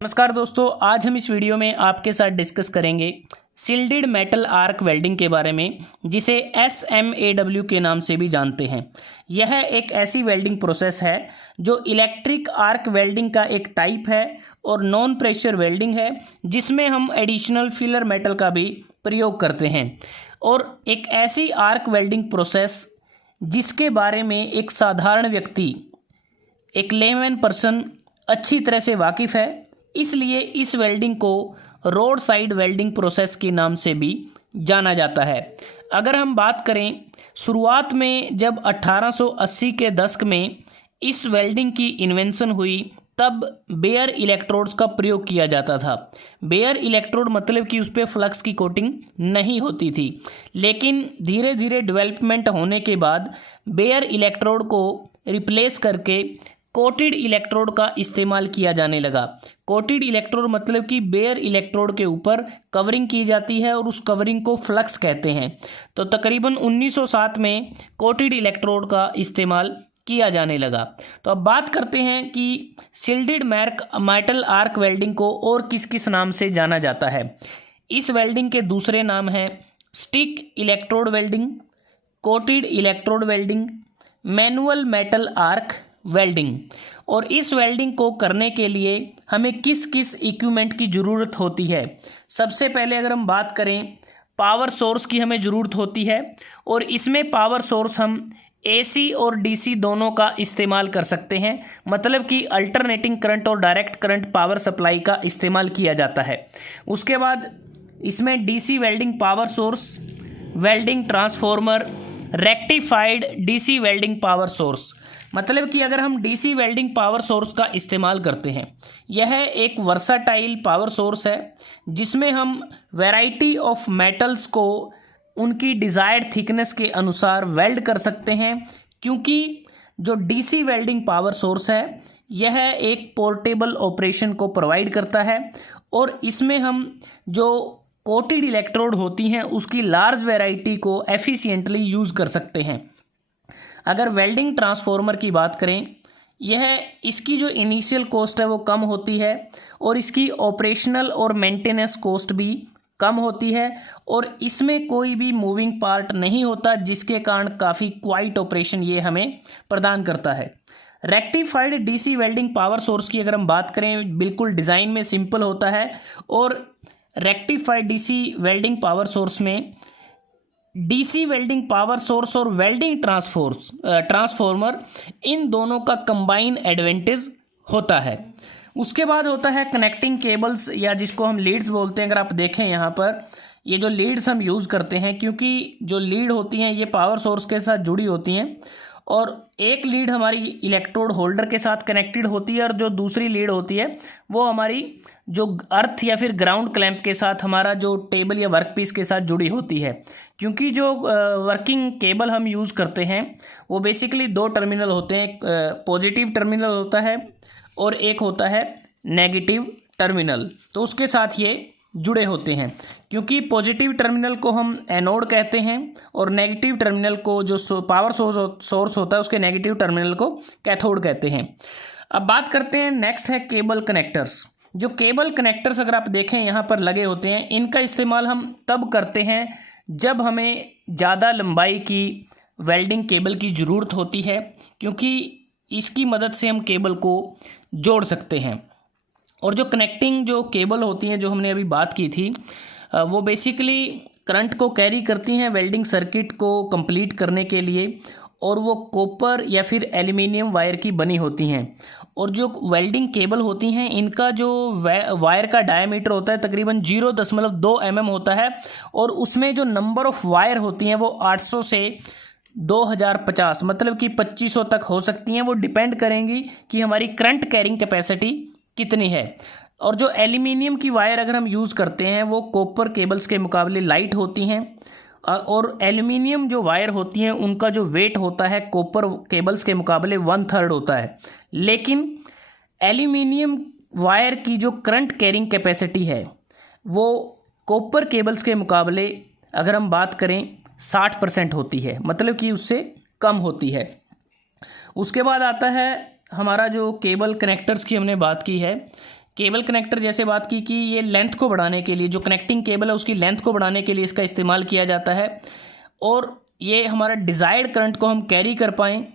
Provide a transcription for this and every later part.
नमस्कार दोस्तों, आज हम इस वीडियो में आपके साथ डिस्कस करेंगे शिल्डेड मेटल आर्क वेल्डिंग के बारे में, जिसे SMAW के नाम से भी जानते हैं। यह एक ऐसी वेल्डिंग प्रोसेस है जो इलेक्ट्रिक आर्क वेल्डिंग का एक टाइप है और नॉन प्रेशर वेल्डिंग है, जिसमें हम एडिशनल फिलर मेटल का भी प्रयोग करते हैं। और एक ऐसी आर्क वेल्डिंग प्रोसेस जिसके बारे में एक साधारण व्यक्ति, एक लेमैन पर्सन अच्छी तरह से वाकिफ़ है, इसलिए इस वेल्डिंग को रोड साइड वेल्डिंग प्रोसेस के नाम से भी जाना जाता है। अगर हम बात करें शुरुआत में, जब 1880 के दशक में इस वेल्डिंग की इन्वेंशन हुई, तब बेयर इलेक्ट्रोड्स का प्रयोग किया जाता था। बेयर इलेक्ट्रोड मतलब कि उस पर फ्लक्स की कोटिंग नहीं होती थी, लेकिन धीरे धीरे डेवलपमेंट होने के बाद बेयर इलेक्ट्रोड को रिप्लेस करके कोटेड इलेक्ट्रोड का इस्तेमाल किया जाने लगा। कोटेड इलेक्ट्रोड मतलब कि बेयर इलेक्ट्रोड के ऊपर कवरिंग की जाती है और उस कवरिंग को फ्लक्स कहते हैं। तो तकरीबन 1907 में कोटेड इलेक्ट्रोड का इस्तेमाल किया जाने लगा। तो अब बात करते हैं कि शिल्डेड मेटल आर्क वेल्डिंग को और किस किस नाम से जाना जाता है। इस वेल्डिंग के दूसरे नाम हैं stick electrode welding, coated electrode welding, manual metal arc welding. और इस वेल्डिंग को करने के लिए हमें किस किस इक्विपमेंट की ज़रूरत होती है। सबसे पहले अगर हम बात करें, पावर सोर्स की हमें ज़रूरत होती है, और इसमें पावर सोर्स हम AC और DC दोनों का इस्तेमाल कर सकते हैं। मतलब कि अल्टरनेटिंग करंट और डायरेक्ट करंट पावर सप्लाई का इस्तेमाल किया जाता है। उसके बाद इसमें DC welding power source, welding transformer, rectified DC welding power source. मतलब कि अगर हम DC वेल्डिंग पावर सोर्स का इस्तेमाल करते हैं, यह एक वर्साटाइल पावर सोर्स है जिसमें हम वैरायटी ऑफ मेटल्स को उनकी डिज़ायर्ड थिकनेस के अनुसार वेल्ड कर सकते हैं। क्योंकि जो DC वेल्डिंग पावर सोर्स है, यह एक पोर्टेबल ऑपरेशन को प्रोवाइड करता है, और इसमें हम जो कोटेड इलेक्ट्रोड होती हैं उसकी लार्ज वैरायटी को एफिशिएंटली यूज़ कर सकते हैं। अगर वेल्डिंग ट्रांसफॉर्मर की बात करें, यह इसकी जो इनिशियल कॉस्ट है वो कम होती है, और इसकी ऑपरेशनल और मेंटेनेंस कॉस्ट भी कम होती है, और इसमें कोई भी मूविंग पार्ट नहीं होता, जिसके कारण काफ़ी क्वाइट ऑपरेशन ये हमें प्रदान करता है। Rectified DC welding power source की अगर हम बात करें, बिल्कुल डिज़ाइन में सिंपल होता है, और rectified DC welding power source में DC वेल्डिंग पावर सोर्स और वेल्डिंग ट्रांसफॉर्मर, इन दोनों का कंबाइन एडवांटेज होता है। उसके बाद होता है कनेक्टिंग केबल्स, या जिसको हम लीड्स बोलते हैं। अगर आप देखें यहाँ पर, ये जो लीड्स हम यूज़ करते हैं, क्योंकि जो लीड होती हैं ये पावर सोर्स के साथ जुड़ी होती हैं, और एक लीड हमारी इलेक्ट्रोड होल्डर के साथ कनेक्टेड होती है, और जो दूसरी लीड होती है वो हमारी जो अर्थ या फिर ग्राउंड क्लैंप के साथ, हमारा जो टेबल या वर्क पीस के साथ जुड़ी होती है। क्योंकि जो वर्किंग केबल हम यूज़ करते हैं वो बेसिकली दो टर्मिनल होते हैं, एक पॉजिटिव टर्मिनल होता है और एक होता है नेगेटिव टर्मिनल। तो उसके साथ ये जुड़े होते हैं, क्योंकि पॉजिटिव टर्मिनल को हम एनोड कहते हैं, और नेगेटिव टर्मिनल को, जो पावर सोर्स होता है, उसके नेगेटिव टर्मिनल को कैथोड कहते हैं। अब बात करते हैं, नेक्स्ट है केबल कनेक्टर्स। जो केबल कनेक्टर्स अगर आप देखें यहाँ पर लगे होते हैं, इनका इस्तेमाल हम तब करते हैं जब हमें ज़्यादा लंबाई की वेल्डिंग केबल की ज़रूरत होती है, क्योंकि इसकी मदद से हम केबल को जोड़ सकते हैं। और जो कनेक्टिंग जो केबल होती हैं, जो हमने अभी बात की थी, वो बेसिकली करंट को कैरी करती हैं वेल्डिंग सर्किट को कंप्लीट करने के लिए, और वो कॉपर या फिर एल्युमिनियम वायर की बनी होती हैं। और जो वेल्डिंग केबल होती हैं, इनका जो वायर का डायमीटर होता है तकरीबन 0.2 mm होता है, और उसमें जो नंबर ऑफ़ वायर होती हैं वो 800 से 2050, मतलब कि 2500 तक हो सकती हैं। वो डिपेंड करेंगी कि हमारी करंट कैरिंग कैपेसिटी कितनी है। और जो एल्युमिनियम की वायर अगर हम यूज़ करते हैं, वो कॉपर केबल्स के मुकाबले लाइट होती हैं, और एल्युमिनियम जो वायर होती हैं उनका जो वेट होता है कॉपर केबल्स के मुकाबले 1/3 होता है। लेकिन एल्युमिनियम वायर की जो करंट कैरिंग कैपेसिटी है वो कॉपर केबल्स के मुकाबले, अगर हम बात करें, 60% होती है, मतलब कि उससे कम होती है। उसके बाद आता है हमारा जो केबल कनेक्टर्स की हमने बात की है, केबल कनेक्टर जैसे बात की कि ये लेंथ को बढ़ाने के लिए, जो कनेक्टिंग केबल है उसकी लेंथ को बढ़ाने के लिए इसका इस्तेमाल किया जाता है, और ये हमारा डिज़ायर्ड करंट को हम कैरी कर पाएँ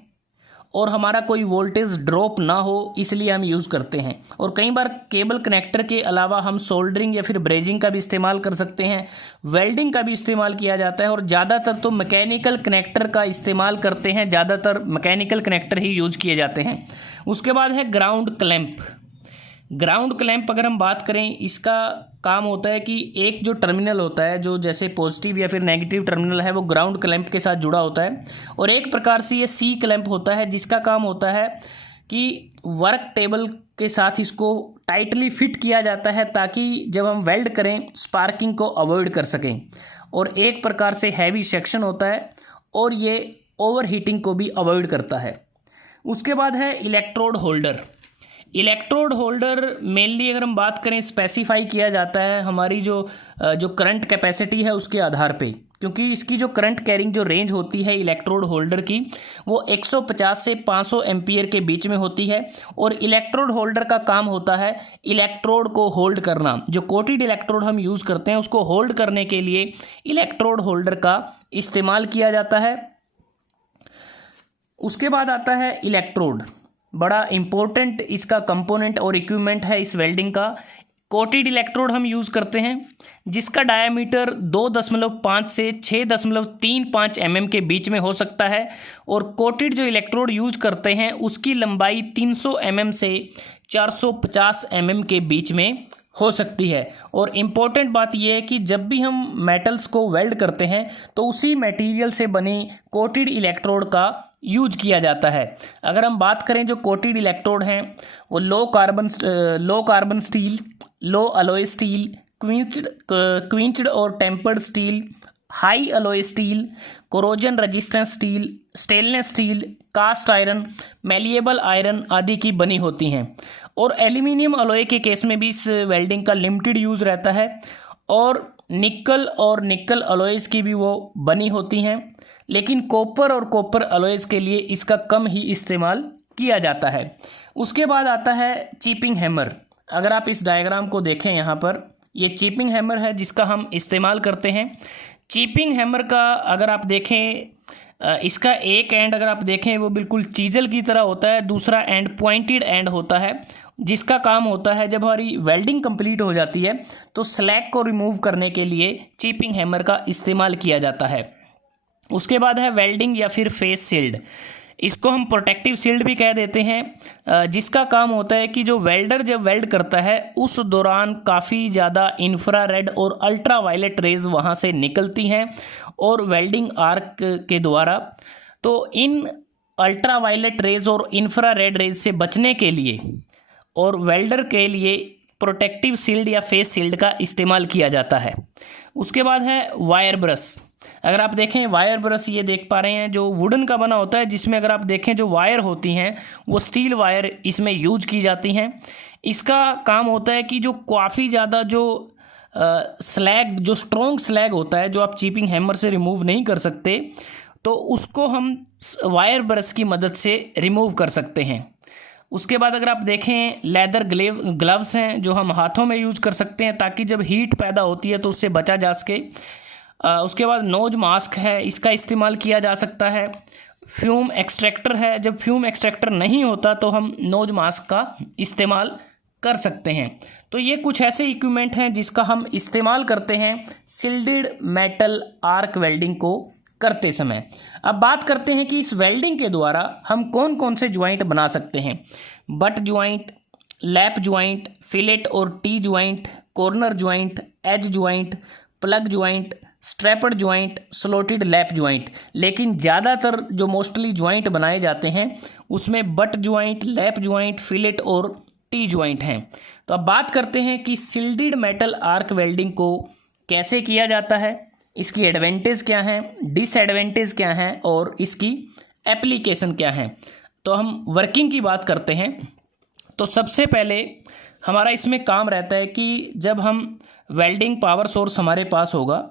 और हमारा कोई वोल्टेज ड्रॉप ना हो, इसलिए हम यूज़ करते हैं। और कई बार केबल कनेक्टर के अलावा हम सोल्डरिंग या फिर ब्रेजिंग का भी इस्तेमाल कर सकते हैं, वेल्डिंग का भी इस्तेमाल किया जाता है, और ज़्यादातर तो मैकेनिकल कनेक्टर का इस्तेमाल करते हैं, ज़्यादातर मैकेनिकल कनेक्टर ही यूज किए जाते हैं। उसके बाद है ग्राउंड क्लैंप। ग्राउंड क्लैंप अगर हम बात करें, इसका काम होता है कि एक जो टर्मिनल होता है, जो जैसे पॉजिटिव या फिर नेगेटिव टर्मिनल है, वो ग्राउंड क्लैंप के साथ जुड़ा होता है, और एक प्रकार से ये सी क्लैंप होता है, जिसका काम होता है कि वर्क टेबल के साथ इसको टाइटली फिट किया जाता है ताकि जब हम वेल्ड करें स्पार्किंग को अवॉइड कर सकें। और एक प्रकार से हैवी सेक्शन होता है और ये ओवर हीटिंग को भी अवॉइड करता है। उसके बाद है electrode holder. Electrode holder mainly अगर हम बात करें, स्पेसिफाई किया जाता है हमारी जो करंट कैपेसिटी है उसके आधार पे, क्योंकि इसकी जो करंट कैरिंग जो रेंज होती है इलेक्ट्रोड होल्डर की, वो 150 से 500 एम्पियर के बीच में होती है। और इलेक्ट्रोड होल्डर का काम होता है इलेक्ट्रोड को होल्ड करना। जो कोटेड इलेक्ट्रोड हम यूज़ करते हैं उसको होल्ड करने के लिए इलेक्ट्रोड होल्डर का इस्तेमाल किया जाता है। उसके बाद आता है इलेक्ट्रोड, बड़ा इम्पोर्टेंट इसका कंपोनेंट और इक्विपमेंट है इस वेल्डिंग का। कोटेड इलेक्ट्रोड हम यूज़ करते हैं जिसका डायामीटर 2.5 से 6.35 mm के बीच में हो सकता है, और कोटेड जो इलेक्ट्रोड यूज करते हैं उसकी लंबाई 300 mm से 450 mm के बीच में हो सकती है। और इम्पॉर्टेंट बात यह है कि जब भी हम मेटल्स को वेल्ड करते हैं तो उसी मटेरियल से बने कोटेड इलेक्ट्रोड का यूज किया जाता है। अगर हम बात करें जो कोटेड इलेक्ट्रोड हैं वो low carbon steel, low alloy steel, quenched और tempered steel, high alloy steel, corrosion resistance steel, stainless steel, cast iron, malleable iron आदि की बनी होती हैं। और एल्यूमिनियम अलॉय के केस में भी इस वेल्डिंग का लिमिटेड यूज़ रहता है, और निकल अलॉयज़ की भी वो बनी होती हैं, लेकिन कॉपर और कॉपर अलॉयज़ के लिए इसका कम ही इस्तेमाल किया जाता है। उसके बाद आता है चिपिंग हैमर। अगर आप इस डायग्राम को देखें, यहाँ पर ये चिपिंग हैमर है जिसका हम इस्तेमाल करते हैं। चिपिंग हैमर का अगर आप देखें, इसका एक एंड अगर आप देखें वो बिल्कुल चीजल की तरह होता है, दूसरा एंड पॉइंटेड एंड होता है, जिसका काम होता है जब हमारी वेल्डिंग कंप्लीट हो जाती है तो स्लैग को रिमूव करने के लिए चिपिंग हैमर का इस्तेमाल किया जाता है। उसके बाद है वेल्डिंग या फिर फेस शील्ड। इसको हम प्रोटेक्टिव शील्ड भी कह देते हैं, जिसका काम होता है कि जो वेल्डर जब वेल्ड करता है उस दौरान काफ़ी ज़्यादा इंफ्रारेड और अल्ट्रा वायलेट रेज वहाँ से निकलती हैं और वेल्डिंग आर्क के द्वारा, तो इन अल्ट्रा वायलेट रेज और इंफ्रारेड रेज से बचने के लिए और वेल्डर के लिए प्रोटेक्टिव शील्ड या फेस शील्ड का इस्तेमाल किया जाता है। उसके बाद है वायर ब्रश। अगर आप देखें वायर ब्रश, ये देख पा रहे हैं जो वुडन का बना होता है, जिसमें अगर आप देखें जो वायर होती हैं वो स्टील वायर इसमें यूज की जाती हैं। इसका काम होता है कि जो काफ़ी ज़्यादा जो स्लैग, जो स्ट्रॉन्ग स्लैग होता है जो आप चिपिंग हैमर से रिमूव नहीं कर सकते, तो उसको हम वायर ब्रश की मदद से रिमूव कर सकते हैं। उसके बाद अगर आप देखें लेदर ग्लव्स हैं जो हम हाथों में यूज कर सकते हैं ताकि जब हीट पैदा होती है तो उससे बचा जा सके। उसके बाद नोज मास्क है, इसका इस्तेमाल किया जा सकता है। फ्यूम एक्सट्रैक्टर है, जब फ्यूम एक्सट्रैक्टर नहीं होता तो हम नोज मास्क का इस्तेमाल कर सकते हैं। तो ये कुछ ऐसे इक्विपमेंट हैं जिसका हम इस्तेमाल करते हैं शिल्डेड मेटल आर्क वेल्डिंग को करते समय। अब बात करते हैं कि इस वेल्डिंग के द्वारा हम कौन कौन से ज्वाइंट बना सकते हैं। Butt joint, lap joint, fillet और T joint, corner joint, edge joint, plug joint, strapped joint, slotted lap joint. लेकिन ज़्यादातर जो मोस्टली ज्वाइंट बनाए जाते हैं उसमें butt joint, lap joint, fillet और टी ज्वाइंट हैं। तो अब बात करते हैं कि शिल्डेड मेटल आर्क वेल्डिंग को कैसे किया जाता है, इसकी एडवांटेज क्या हैं, डिसएडवांटेज क्या हैं और इसकी एप्लीकेशन क्या है। तो हम वर्किंग की बात करते हैं। तो सबसे पहले हमारा इसमें काम रहता है कि जब हम वेल्डिंग पावर सोर्स हमारे पास होगा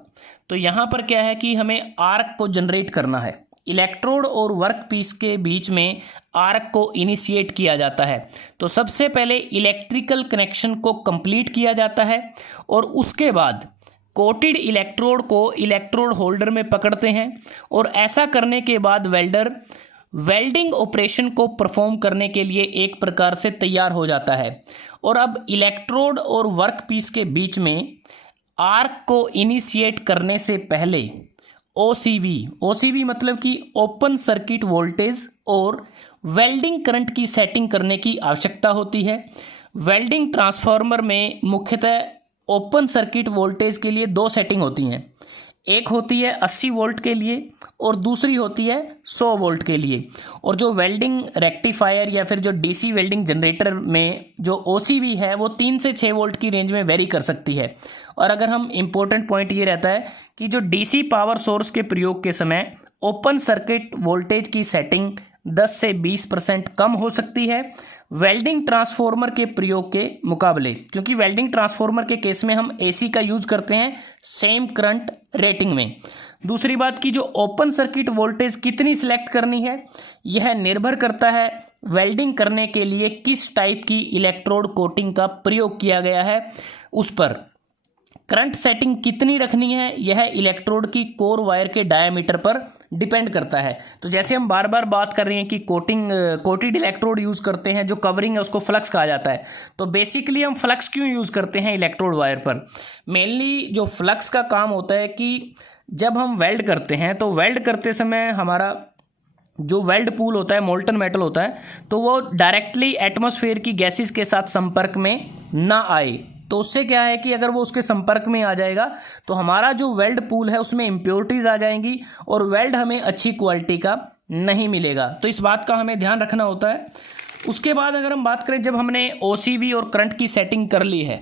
तो यहाँ पर क्या है कि हमें आर्क को जनरेट करना है। इलेक्ट्रोड और वर्क पीस के बीच में आर्क को इनिशिएट किया जाता है। तो सबसे पहले इलेक्ट्रिकल कनेक्शन को कंप्लीट किया जाता है और उसके बाद कोटेड इलेक्ट्रोड को इलेक्ट्रोड होल्डर में पकड़ते हैं और ऐसा करने के बाद वेल्डर वेल्डिंग ऑपरेशन को परफॉर्म करने के लिए एक प्रकार से तैयार हो जाता है। और अब इलेक्ट्रोड और वर्क पीस के बीच में आर्क को इनिशिएट करने से पहले ओसीवी मतलब कि ओपन सर्किट वोल्टेज और वेल्डिंग करंट की सेटिंग करने की आवश्यकता होती है। वेल्डिंग ट्रांसफार्मर में मुख्यतः ओपन सर्किट वोल्टेज के लिए दो सेटिंग होती हैं, एक होती है 80 वोल्ट के लिए और दूसरी होती है 100 वोल्ट के लिए। और जो वेल्डिंग रेक्टिफायर या फिर जो डीसी वेल्डिंग जनरेटर में जो ओसीवी है वो 3 से 6 वोल्ट की रेंज में वेरी कर सकती है। और अगर हम इम्पोर्टेंट पॉइंट ये रहता है कि जो डीसी पावर सोर्स के प्रयोग के समय ओपन सर्किट वोल्टेज की सेटिंग 10 से 20% कम हो सकती है वेल्डिंग ट्रांसफार्मर के प्रयोग के मुकाबले, क्योंकि वेल्डिंग ट्रांसफार्मर के केस में हम एसी का यूज करते हैं सेम करंट रेटिंग में। दूसरी बात की जो ओपन सर्किट वोल्टेज कितनी सिलेक्ट करनी है यह निर्भर करता है वेल्डिंग करने के लिए किस टाइप की इलेक्ट्रोड कोटिंग का प्रयोग किया गया है उस पर। करंट सेटिंग कितनी रखनी है यह इलेक्ट्रोड की कोर वायर के डायामीटर पर डिपेंड करता है। तो जैसे हम बार बार बात कर रहे हैं कि कोटेड इलेक्ट्रोड यूज़ करते हैं, जो कवरिंग है उसको फ्लक्स कहा जाता है। तो बेसिकली हम फ्लक्स क्यों यूज़ करते हैं इलेक्ट्रोड वायर पर? मेनली जो फ्लक्स का काम होता है कि जब हम वेल्ड करते हैं तो वेल्ड करते समय हमारा जो वेल्ड पूल होता है मोल्टन मेटल होता है तो वो डायरेक्टली एटमॉस्फेयर की गैसेस के साथ संपर्क में ना आए। तो उससे क्या है कि अगर वो उसके संपर्क में आ जाएगा तो हमारा जो वेल्ड पूल है उसमें इम्प्योरिटीज़ आ जाएंगी और वेल्ड हमें अच्छी क्वालिटी का नहीं मिलेगा। तो इस बात का हमें ध्यान रखना होता है। उसके बाद अगर हम बात करें जब हमने ओसीवी और करंट की सेटिंग कर ली है,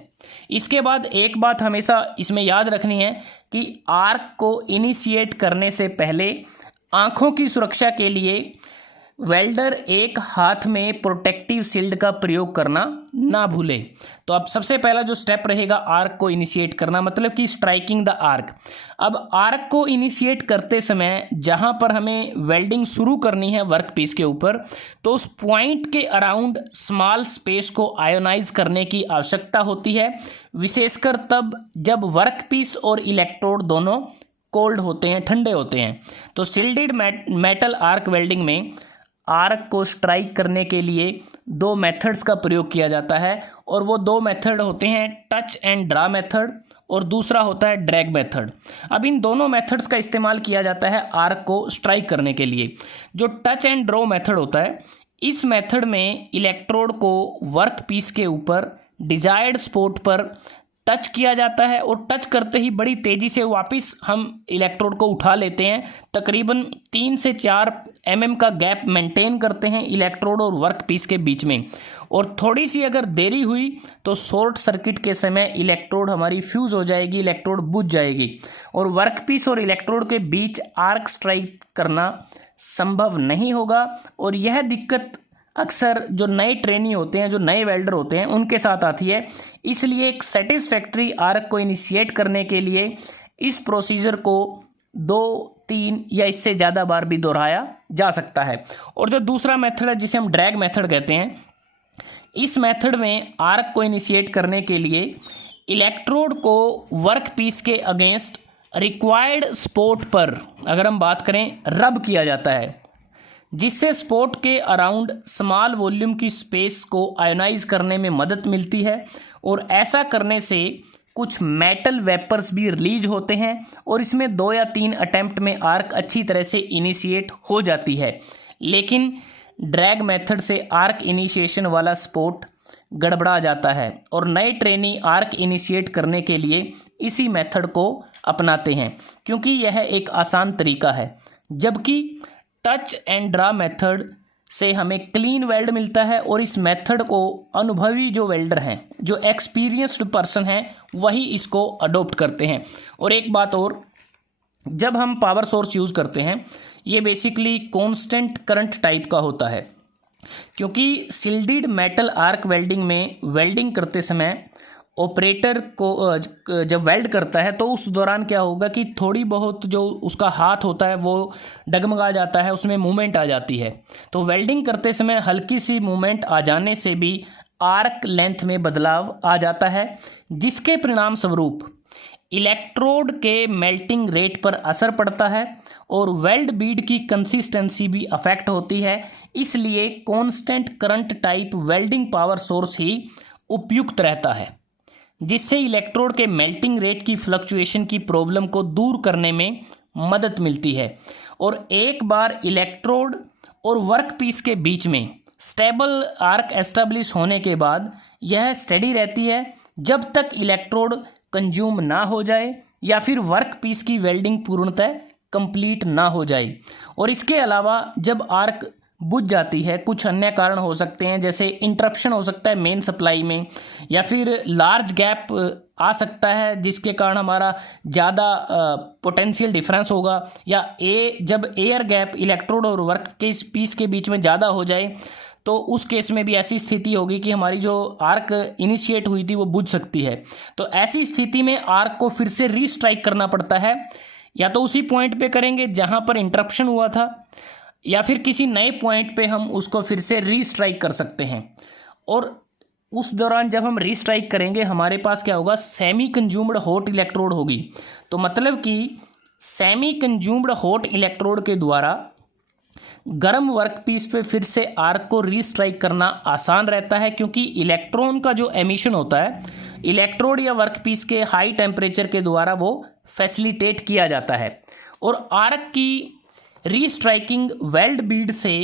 इसके बाद एक बात हमेशा इसमें याद रखनी है कि आर्क को इनिशिएट करने से पहले आँखों की सुरक्षा के लिए वेल्डर एक हाथ में प्रोटेक्टिव शील्ड का प्रयोग करना ना भूले। तो अब सबसे पहला जो स्टेप रहेगा आर्क को इनिशिएट करना, मतलब कि स्ट्राइकिंग द आर्क। अब आर्क को इनिशिएट करते समय जहां पर हमें वेल्डिंग शुरू करनी है वर्क पीस के ऊपर, तो उस पॉइंट के अराउंड स्मॉल स्पेस को आयोनाइज करने की आवश्यकता होती है, विशेषकर तब जब वर्क पीस और इलेक्ट्रोड दोनों कोल्ड होते हैं, ठंडे होते हैं। तो शिल्डेड मेटल आर्क वेल्डिंग में आर्क को स्ट्राइक करने के लिए दो मेथड्स का प्रयोग किया जाता है और वो दो मेथड होते हैं टच एंड ड्रा मेथड और दूसरा होता है ड्रैग मेथड। अब इन दोनों मेथड्स का इस्तेमाल किया जाता है आर्क को स्ट्राइक करने के लिए। जो टच एंड ड्रॉ मेथड होता है, इस मेथड में इलेक्ट्रोड को वर्क पीस के ऊपर डिजायर्ड स्पॉट पर टच किया जाता है और टच करते ही बड़ी तेज़ी से वापस हम इलेक्ट्रोड को उठा लेते हैं। तकरीबन 3 से 4 mm का गैप मेंटेन करते हैं इलेक्ट्रोड और वर्क पीस के बीच में। और थोड़ी सी अगर देरी हुई तो शॉर्ट सर्किट के समय इलेक्ट्रोड हमारी फ्यूज़ हो जाएगी, इलेक्ट्रोड बुझ जाएगी और वर्क पीस और इलेक्ट्रोड के बीच आर्क स्ट्राइक करना संभव नहीं होगा। और यह दिक्कत अक्सर जो नए ट्रेनी होते हैं, जो नए वेल्डर होते हैं, उनके साथ आती है। इसलिए एक सेटिस्फैक्ट्री आर्क को इनिशिएट करने के लिए इस प्रोसीजर को 2, 3 या इससे ज़्यादा बार भी दोहराया जा सकता है। और जो दूसरा मेथड है जिसे हम ड्रैग मेथड कहते हैं, इस मेथड में आर्क को इनिशिएट करने के लिए इलेक्ट्रोड को वर्क पीस के अगेंस्ट रिक्वायर्ड स्पॉट पर, अगर हम बात करें, रब किया जाता है, जिससे स्पॉट के अराउंड स्मॉल वॉल्यूम की स्पेस को आयोनाइज करने में मदद मिलती है। और ऐसा करने से कुछ मेटल वेपर्स भी रिलीज होते हैं और इसमें 2 या 3 अटेम्प्ट में आर्क अच्छी तरह से इनिशिएट हो जाती है। लेकिन ड्रैग मेथड से आर्क इनिशिएशन वाला स्पॉट गड़बड़ा जाता है और नए ट्रेनी आर्क इनिशिएट करने के लिए इसी मेथड को अपनाते हैं क्योंकि यह एक आसान तरीका है। जबकि टच एंड ड्रा मेथड से हमें क्लीन वेल्ड मिलता है और इस मेथड को अनुभवी जो वेल्डर हैं, जो एक्सपीरियंस्ड पर्सन हैं, वही इसको अडोप्ट करते हैं। और एक बात और, जब हम पावर सोर्स यूज़ करते हैं ये बेसिकली कांस्टेंट करंट टाइप का होता है, क्योंकि शिल्डेड मेटल आर्क वेल्डिंग में वेल्डिंग करते समय ऑपरेटर को जब वेल्ड करता है तो उस दौरान क्या होगा कि थोड़ी बहुत जो उसका हाथ होता है वो डगमगा जाता है, उसमें मूवमेंट आ जाती है। तो वेल्डिंग करते समय हल्की सी मूवमेंट आ जाने से भी आर्क लेंथ में बदलाव आ जाता है, जिसके परिणाम स्वरूप इलेक्ट्रोड के मेल्टिंग रेट पर असर पड़ता है और वेल्ड बीड की कंसिस्टेंसी भी अफेक्ट होती है। इसलिए constant current type welding power source ही उपयुक्त रहता है, जिससे इलेक्ट्रोड के मेल्टिंग रेट की फ्लक्चुएशन की प्रॉब्लम को दूर करने में मदद मिलती है। और एक बार इलेक्ट्रोड और वर्कपीस के बीच में स्टेबल आर्क एस्टेब्लिश होने के बाद यह स्टेडी रहती है जब तक इलेक्ट्रोड कंज्यूम ना हो जाए या फिर वर्कपीस की वेल्डिंग पूर्णतः कंप्लीट ना हो जाए। और इसके अलावा जब आर्क बुझ जाती है, कुछ अन्य कारण हो सकते हैं, जैसे इंटरप्शन हो सकता है मेन सप्लाई में, या फिर लार्ज गैप आ सकता है जिसके कारण हमारा ज़्यादा पोटेंशियल डिफरेंस होगा, या जब एयर गैप इलेक्ट्रोड और वर्क के पीस के बीच में ज़्यादा हो जाए तो उस केस में भी ऐसी स्थिति होगी कि हमारी जो आर्क इनिशिएट हुई थी वो बुझ सकती है। तो ऐसी स्थिति में आर्क को फिर से रीस्ट्राइक करना पड़ता है, या तो उसी पॉइंट पे करेंगे जहाँ पर इंटरप्शन हुआ था, या फिर किसी नए पॉइंट पे हम उसको फिर से रीस्ट्राइक कर सकते हैं। और उस दौरान जब हम रीस्ट्राइक करेंगे हमारे पास क्या होगा, सेमी कंज्यूम्ड हॉट इलेक्ट्रोड होगी। तो मतलब कि सेमी कंज्यूम्ड हॉट इलेक्ट्रोड के द्वारा गर्म वर्कपीस पे फिर से आर्क को रीस्ट्राइक करना आसान रहता है, क्योंकि इलेक्ट्रॉन का जो एमिशन होता है इलेक्ट्रोड या वर्कपीस के हाई टेम्परेचर के द्वारा वो फैसिलिटेट किया जाता है। और आर्क की रीस्ट्राइकिंग वेल्ड बीड से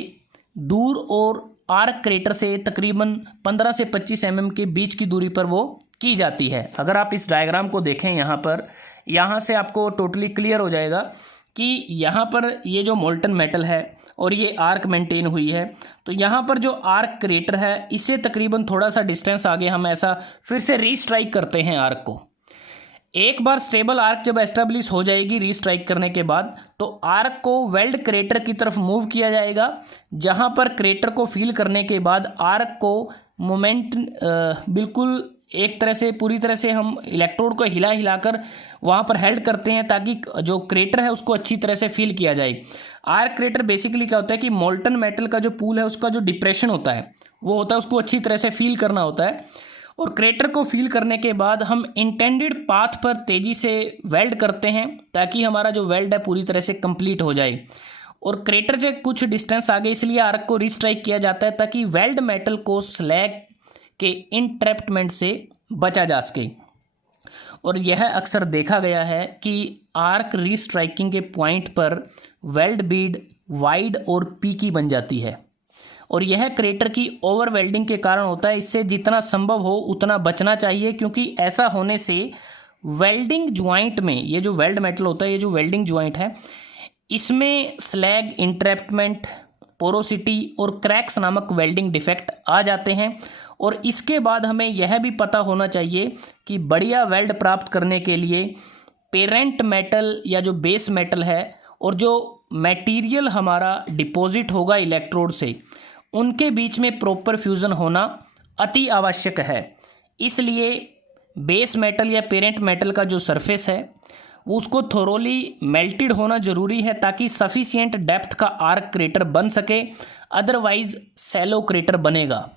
दूर और आर्क क्रेटर से तकरीबन 15 से 25 mm के बीच की दूरी पर वो की जाती है। अगर आप इस डायग्राम को देखें यहाँ से आपको टोटली क्लियर हो जाएगा कि यहाँ पर ये जो मोल्टन मेटल है और ये आर्क मेंटेन हुई है, तो यहाँ पर जो आर्क क्रेटर है इससे तकरीबन थोड़ा सा डिस्टेंस आगे हम ऐसा फिर से रीस्ट्राइक करते हैं आर्क को। एक बार स्टेबल आर्क जब एस्टेब्लिश हो जाएगी रीस्ट्राइक करने के बाद, तो आर्क को वेल्ड क्रेटर की तरफ मूव किया जाएगा, जहाँ पर क्रेटर को फील करने के बाद आर्क को मोमेंट बिल्कुल एक तरह से पूरी तरह से हम इलेक्ट्रोड को हिला हिलाकर वहाँ पर हेल्ड करते हैं ताकि जो क्रेटर है उसको अच्छी तरह से फील किया जाए। आर्क क्रेटर बेसिकली क्या होता है कि मोल्टन मेटल का जो पूल है उसका जो डिप्रेशन होता है वो होता है, उसको अच्छी तरह से फील करना होता है। और क्रेटर को फील करने के बाद हम इंटेंडेड पाथ पर तेज़ी से वेल्ड करते हैं ताकि हमारा जो वेल्ड है पूरी तरह से कंप्लीट हो जाए। और क्रेटर से कुछ डिस्टेंस आगे इसलिए आर्क को रीस्ट्राइक किया जाता है ताकि वेल्ड मेटल को स्लैग के इंट्रैप्टमेंट से बचा जा सके। और यह अक्सर देखा गया है कि आर्क रीस्ट्राइकिंग के पॉइंट पर वेल्ड बीड वाइड और पीकी बन जाती है, और यह क्रेटर की ओवर वेल्डिंग के कारण होता है। इससे जितना संभव हो उतना बचना चाहिए, क्योंकि ऐसा होने से वेल्डिंग ज्वाइंट में ये जो वेल्ड मेटल होता है, ये जो वेल्डिंग ज्वाइंट है, इसमें स्लैग, इंट्रैप्टमेंट, पोरोसिटी और क्रैक्स नामक वेल्डिंग डिफेक्ट आ जाते हैं। और इसके बाद हमें यह भी पता होना चाहिए कि बढ़िया वेल्ड प्राप्त करने के लिए पेरेंट मेटल या जो बेस मेटल है और जो मटेरियल हमारा डिपॉजिट होगा इलेक्ट्रोड से, उनके बीच में प्रॉपर फ्यूज़न होना अति आवश्यक है। इसलिए बेस मेटल या पेरेंट मेटल का जो सरफेस है वो उसको थोरोली मेल्टेड होना ज़रूरी है ताकि सफिशिएंट डेप्थ का आर्क क्रेटर बन सके, अदरवाइज सैलो क्रेटर बनेगा।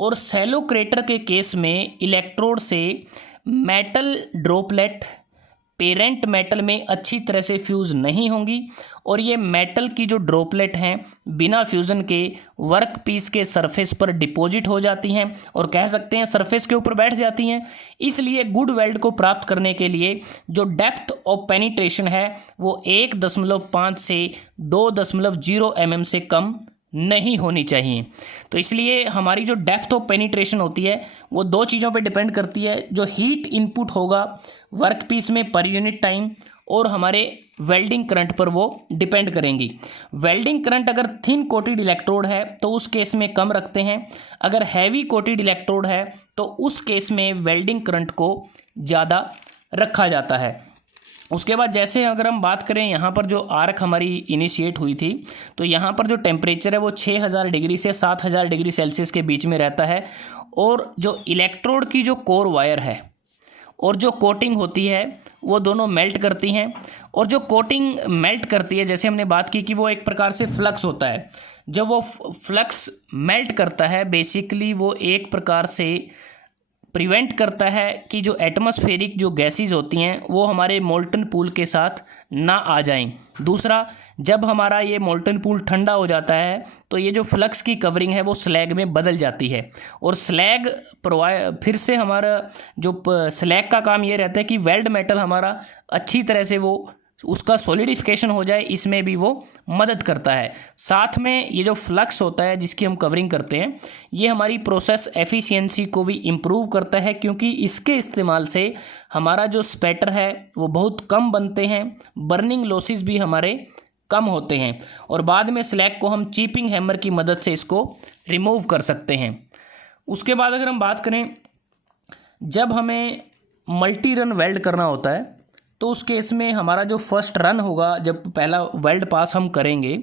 और सैलो क्रेटर के केस में इलेक्ट्रोड से मेटल ड्रॉपलेट पेरेंट मेटल में अच्छी तरह से फ्यूज़ नहीं होंगी, और ये मेटल की जो ड्रॉपलेट हैं बिना फ्यूज़न के वर्क पीस के सरफेस पर डिपॉजिट हो जाती हैं और कह सकते हैं सरफेस के ऊपर बैठ जाती हैं। इसलिए गुड वेल्ड को प्राप्त करने के लिए जो डेप्थ ऑफ पेनिट्रेशन है वो 1.5 से 2.0 mm से कम नहीं होनी चाहिए। तो इसलिए हमारी जो डेप्थ ऑफ पेनिट्रेशन होती है वो दो चीज़ों पे डिपेंड करती है, जो हीट इनपुट होगा वर्कपीस में पर यूनिट टाइम, और हमारे वेल्डिंग करंट पर वो डिपेंड करेंगी। वेल्डिंग करंट अगर थिन कोटेड इलेक्ट्रोड है तो उस केस में कम रखते हैं, अगर हैवी कोटेड इलेक्ट्रोड है तो उस केस में वेल्डिंग करंट को ज़्यादा रखा जाता है। उसके बाद जैसे अगर हम बात करें यहाँ पर जो आर्क हमारी इनिशिएट हुई थी, तो यहाँ पर जो टेम्परेचर है वो 6000 डिग्री से 7000 डिग्री सेल्सियस के बीच में रहता है, और जो इलेक्ट्रोड की जो कोर वायर है और जो कोटिंग होती है वो दोनों मेल्ट करती हैं। और जो कोटिंग मेल्ट करती है, जैसे हमने बात की कि वो एक प्रकार से फ्लक्स होता है। जब वो फ्लक्स मेल्ट करता है, बेसिकली वो एक प्रकार से प्रिवेंट करता है कि जो एटमॉस्फेरिक जो गैसेस होती हैं वो हमारे मोल्टन पूल के साथ ना आ जाएं। दूसरा, जब हमारा ये मोल्टन पूल ठंडा हो जाता है तो ये जो फ्लक्स की कवरिंग है वो स्लैग में बदल जाती है, और स्लैग फिर से हमारा जो स्लैग का काम ये रहता है कि वेल्ड मेटल हमारा अच्छी तरह से वो उसका सॉलिडिफिकेशन हो जाए, इसमें भी वो मदद करता है। साथ में ये जो फ्लक्स होता है जिसकी हम कवरिंग करते हैं, ये हमारी प्रोसेस एफिशिएंसी को भी इम्प्रूव करता है, क्योंकि इसके इस्तेमाल से हमारा जो स्पैटर है वो बहुत कम बनते हैं, बर्निंग लॉसेस भी हमारे कम होते हैं, और बाद में स्लैग को हम चीपिंग हैमर की मदद से इसको रिमूव कर सकते हैं। उसके बाद अगर हम बात करें, जब हमें मल्टी रन वेल्ड करना होता है तो उस केस में हमारा जो फर्स्ट रन होगा, जब पहला वेल्ड पास हम करेंगे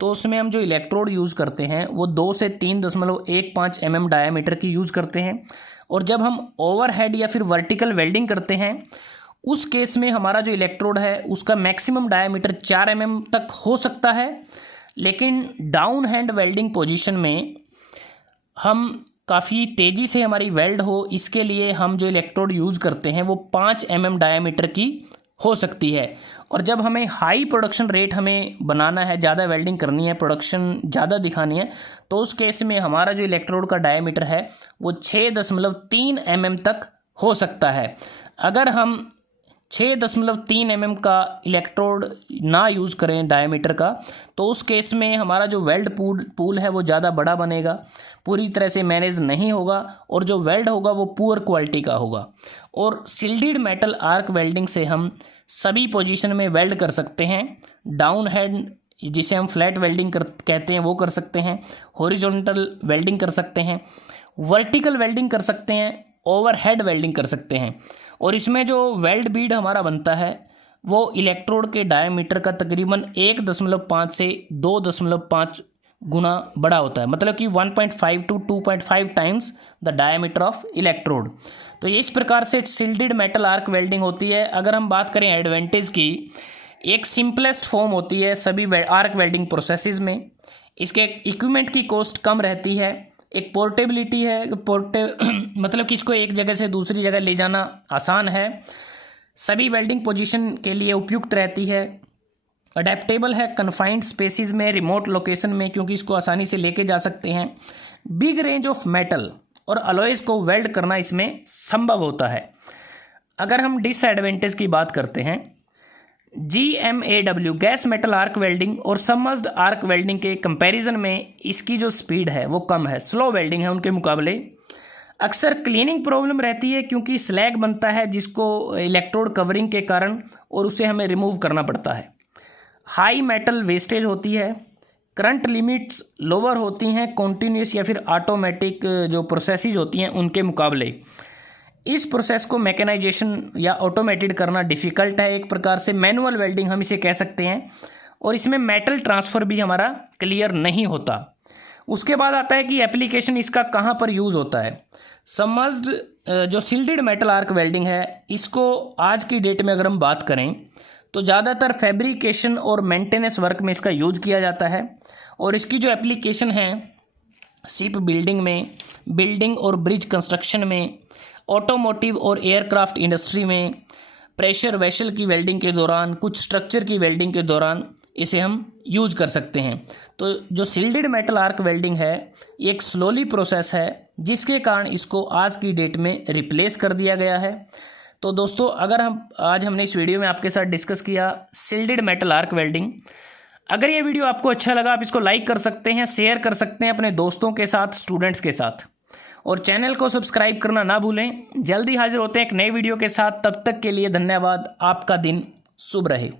तो उसमें हम जो इलेक्ट्रोड यूज़ करते हैं वो 2 से 3.15 mm डायमीटर की यूज़ करते हैं। और जब हम ओवरहेड या फिर वर्टिकल वेल्डिंग करते हैं उस केस में हमारा जो इलेक्ट्रोड है उसका मैक्सिमम डायमीटर 4 mm तक हो सकता है। लेकिन डाउन हैंड वेल्डिंग पोजीशन में हम काफ़ी तेज़ी से हमारी वेल्ड हो, इसके लिए हम जो इलेक्ट्रोड यूज़ करते हैं वो 5 mm डायमीटर की हो सकती है। और जब हमें हाई प्रोडक्शन रेट हमें बनाना है, ज़्यादा वेल्डिंग करनी है, प्रोडक्शन ज़्यादा दिखानी है, तो उस केस में हमारा जो इलेक्ट्रोड का डायमीटर है वो 6.3 mm तक हो सकता है। अगर हम 6.3 mm का इलेक्ट्रोड ना यूज़ करें डायमीटर का, तो उस केस में हमारा जो वेल्ड पूल है वो ज़्यादा बड़ा बनेगा, पूरी तरह से मैनेज नहीं होगा, और जो वेल्ड होगा वो पुअर क्वालिटी का होगा। और शिल्डेड मेटल आर्क वेल्डिंग से हम सभी पोजीशन में वेल्ड कर सकते हैं। डाउन हेड, जिसे हम फ्लैट वेल्डिंग कहते हैं, वो कर सकते हैं, हॉरिजॉन्टल वेल्डिंग कर सकते हैं, वर्टिकल वेल्डिंग कर सकते हैं, ओवरहेड वेल्डिंग कर सकते हैं। और इसमें जो वेल्ड बीड हमारा बनता है वो इलेक्ट्रोड के डायमीटर का तकरीबन 1.5 से 2.5 गुना बड़ा होता है, मतलब कि 1.5 to 2.5 times the diameter of electrode. तो ये इस प्रकार से शिल्डेड मेटल आर्क वेल्डिंग होती है। अगर हम बात करें एडवांटेज की, एक सिंपलेस्ट फॉर्म होती है सभी आर्क वेल्डिंग प्रोसेसेस में, इसके इक्विपमेंट की कॉस्ट कम रहती है, एक पोर्टेबिलिटी है, मतलब कि इसको एक जगह से दूसरी जगह ले जाना आसान है, सभी वेल्डिंग पोजीशन के लिए उपयुक्त रहती है, अडेप्टेबल है कन्फाइंड स्पेसिस में, रिमोट लोकेशन में, क्योंकि इसको आसानी से लेके जा सकते हैं, बिग रेंज ऑफ मेटल और अलॉयज़ को वेल्ड करना इसमें संभव होता है। अगर हम डिसएडवांटेज की बात करते हैं, GMAW gas metal arc welding और सबमर्ज्ड आर्क वेल्डिंग के कंपैरिजन में इसकी जो स्पीड है वो कम है, स्लो वेल्डिंग है उनके मुकाबले। अक्सर क्लीनिंग प्रॉब्लम रहती है क्योंकि स्लैग बनता है जिसको इलेक्ट्रोड कवरिंग के कारण, और उसे हमें रिमूव करना पड़ता है। हाई मेटल वेस्टेज होती है, करंट लिमिट्स लोअर होती हैं कॉन्टीन्यूस या फिर ऑटोमेटिक जो प्रोसेसेस होती हैं उनके मुकाबले। इस प्रोसेस को मैकेनाइजेशन या ऑटोमेटेड करना डिफ़िकल्ट है, एक प्रकार से मैनुअल वेल्डिंग हम इसे कह सकते हैं, और इसमें मेटल ट्रांसफ़र भी हमारा क्लियर नहीं होता। उसके बाद आता है कि एप्लीकेशन इसका कहाँ पर यूज़ होता है। सबमर्ज्ड जो शिल्डेड मेटल आर्क वेल्डिंग है, इसको आज की डेट में अगर हम बात करें तो ज़्यादातर फैब्रिकेशन और मेंटेनेंस वर्क में इसका यूज़ किया जाता है, और इसकी जो एप्लीकेशन है शिप बिल्डिंग में, बिल्डिंग और ब्रिज कंस्ट्रक्शन में, ऑटोमोटिव और एयरक्राफ्ट इंडस्ट्री में, प्रेशर वेसल की वेल्डिंग के दौरान, कुछ स्ट्रक्चर की वेल्डिंग के दौरान इसे हम यूज कर सकते हैं। तो जो शिल्डेड मेटल आर्क वेल्डिंग है ये एक स्लोली प्रोसेस है जिसके कारण इसको आज की डेट में रिप्लेस कर दिया गया है। तो दोस्तों, अगर आज हमने इस वीडियो में आपके साथ डिस्कस किया शिल्डेड मेटल आर्क वेल्डिंग। अगर ये वीडियो आपको अच्छा लगा आप इसको लाइक कर सकते हैं, शेयर कर सकते हैं अपने दोस्तों के साथ, स्टूडेंट्स के साथ, और चैनल को सब्सक्राइब करना ना भूलें। जल्दी हाजिर होते हैं एक नए वीडियो के साथ, तब तक के लिए धन्यवाद। आपका दिन शुभ रहे।